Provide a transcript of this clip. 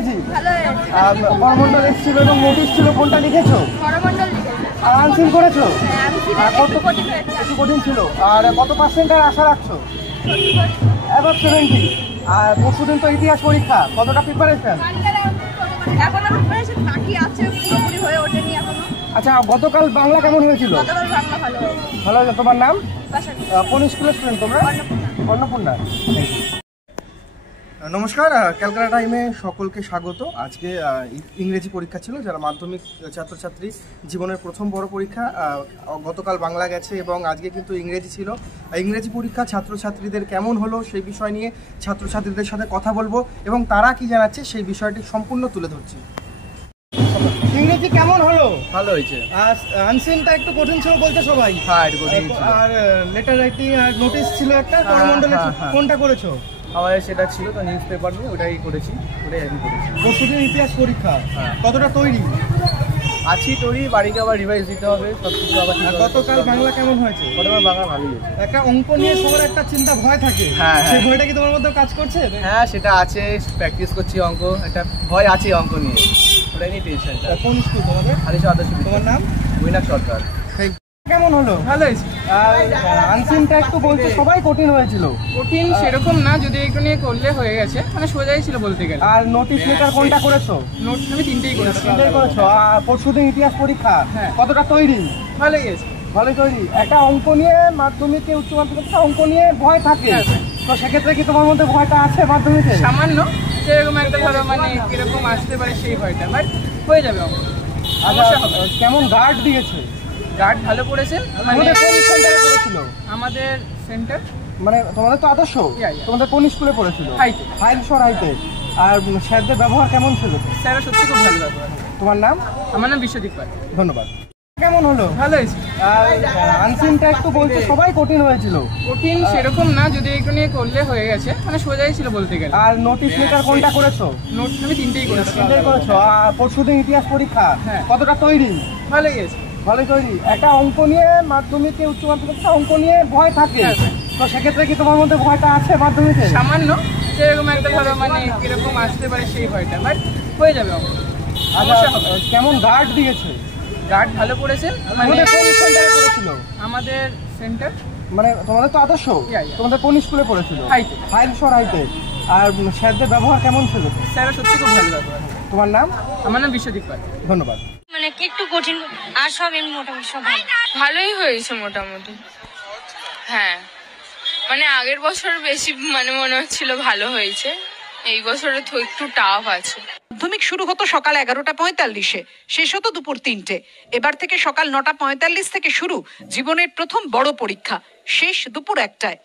লিখেছি। ভালো হয়েছে। করমণ্ডল এসেছিল এবং নোটিশ ছিল, কোনটা লিখেছো? করমণ্ডল লিখেছি। আর আনসিল করেছো? হ্যাঁ, আমি ছিল কত একটু কঠিন হয়েছে। একটু কঠিন ছিল। আর কত পার্সেন্টের আশা রাখছো? 70%। অ্যাবাভ 70। আর পরশুদিন তো ইতিহাস পরীক্ষা, কতটা প্রিপারেশন? এখন আমার প্রিপারেশন বাকি আছে, পুরোপুরি হয়ে ওঠেনি এখনো। আচ্ছা, গতকাল বাংলা কেমন হয়েছিল? গতকাল বাংলা ভালো হয়েছে। ভালো হয়েছে। তোমার নাম? বাসা কোন স্কুলের স্টুডেন্ট তোমরা? অন্নপূর্ণা। অন্নপূর্ণা। নমস্কার, ক্যালকাটা টাইমে সকলকে স্বাগত। আজকে ইংরেজি পরীক্ষা ছিল, যারা মাধ্যমিক ছাত্রছাত্রী জীবনের প্রথম বড় পরীক্ষা। গতকাল বাংলা গেছে এবং আজকে কিন্তু ইংরেজি ছিল। ইংরেজি পরীক্ষা ছাত্রছাত্রীদের কেমন হলো সেই বিষয় নিয়ে ছাত্রছাত্রীদের সাথে কথা বলবো এবং তারা কি জানাচ্ছে সেই বিষয়টি সম্পূর্ণ তুলে ধরছি। ইংরেজি কেমন হলো? ভালো হয়েছে। আনসিনটা একটু কঠিন ছিল বলতে সবাই। হ্যাঁ, একটু কঠিন ছিল। আর লেটার রাইটিং আর নোটিশ ছিল একটা, করমণ্ডলে কোনটা করেছো? আমাদের সেটা ছিল তো, নিউজ পেপার নিয়ে ওটাই করেছি, ওটাই আমি করেছি। পরশুদিন ইতিহাস পরীক্ষা, হ্যাঁ। কতটা তৈরি? আছি তৈরি, বাড়িতে আবার রিভাইজ দিতে হবে সব কিছু আবার। আর গতকাল বাংলা কেমন হয়েছে? গতকাল বাংলা ভালোই হয়েছে। একটা অঙ্ক নিয়ে সবার একটা চিন্তা ভয় থাকে, হ্যাঁ, সেই হ্যাঁ। ভয়টা কি তোমার মধ্যে কাজ করছে? হ্যাঁ, সেটা আছে, প্র্যাকটিস করছি অঙ্ক, একটা ভয় আছে অঙ্ক নিয়ে, ওটাই নিয়ে টেনশনটা। কোন স্কুল তোমাদের? আলিশা আদর্শ। তোমার নাম? মৈনাক সরকার। কেমন হলো? ভালো হয়েছে। আনসিনটা একটু বলতে সবাই কঠিন হয়েছিল। কঠিন সেরকম না, যদি একটু নিয়ে করলে হয়ে গেছে, মানে সোজাই ছিল বলতে গেলে। আর নোটিশ লেটার কোনটা করেছো? নোট আমি তিনটেই করেছি। তিনটাই করেছো। আর পরশুদিন ইতিহাস পরীক্ষা, হ্যাঁ। কতটা তৈরি? ভালো গেছে। ভালোই তৈরি। একটা অঙ্ক নিয়ে মাধ্যমিকে, উচ্চ মাধ্যমিকে অঙ্ক নিয়ে ভয় থাকে, হ্যাঁ। তো সেক্ষেত্রে কি তোমার মধ্যে ভয়টা আছে মাধ্যমিকে? সামান্য যেরকম একটা ধরো মানে কিরকম আসতে পারে সেই ভয়টা, বাট হয়ে যাবে অঙ্ক। আচ্ছা, সমস্যা হবে না। কেমন গার্ড দিয়েছে? গার্ড ভালো করেছে, মানে তোমাদের কোন সেন্টারে পড়েছিল? আমাদের সেন্টার মানে তোমাদের তো আদর্শ, Yeah, yeah. তোমাদের কোন স্কুলে পড়েছিল? হাইতে। হাইলসর হাইতে। আর স্যারদের ব্যবহার কেমন ছিল? স্যারা সত্যি খুব ভালো ব্যবহার। তোমার নাম? আমার নাম বিশ্বদীপ পাল। ধন্যবাদ। কেমন হলো? ভালো হয়েছে। আনসিনটা একটু বলতে সবাই কঠিন হয়েছিল। কঠিন সেরকম না, যদি একটু নিয়ে করলে হয়ে গেছে, মানে সোজাই ছিল বলতে গেলে। আর নোটিশ লেটার কোনটা করেছো? নোট আমি তিনটেই করেছি। তিনটাই করেছো। আর পরশুদিন ইতিহাস পরীক্ষা, হ্যাঁ। কতটা তৈরি? ভালো গেছে। ভালোই তৈরি। একটা অঙ্ক নিয়ে মাধ্যমিকে, উচ্চ মাধ্যমিকে অঙ্ক নিয়ে ভয় থাকে, হ্যাঁ। তো সেক্ষেত্রে কি তোমার মধ্যে ভয়টা আছে মাধ্যমিকে? সামান্য যেরকম একটা ধরো মানে কিরকম আসতে পারে সেই ভয়টা, বাট হয়ে যাবে অঙ্ক। আচ্ছা, সমস্যা হবে না। কেমন গার্ড দিয়েছে? গার্ড ভালো করেছে, মানে তোমাদের কোন সেন্টারে পড়েছিল? আমাদের সেন্টার মানে তোমাদের তো আদর্শ, Yeah, yeah. তোমাদের কোন স্কুলে পড়েছিল? হাইতে। হাইলসর হাইতে। আর স্যারদের ব্যবহার কেমন ছিল? স্যারা সত্যি খুব ভালো ব্যবহার। তোমার নাম? আমার নাম বিশ্বদীপ পাল। ধন্যবাদ। মানে কি একটু কঠিন, আর সব এমনি মোটামুটি সব ভালো। ভালোই হয়েছে মোটামুটি। হ্যাঁ, মানে আগের বছর বেশি মানে মনে হচ্ছিল ভালো হয়েছে, এই বছরে তো একটু টাফ আছে। মাধ্যমিক শুরু হতো সকাল 11:45-এ, শেষ হতো দুপুর 3টে। এবার থেকে সকাল 9:45 থেকে শুরু জীবনের প্রথম বড় পরীক্ষা, শেষ দুপুর 1টায়।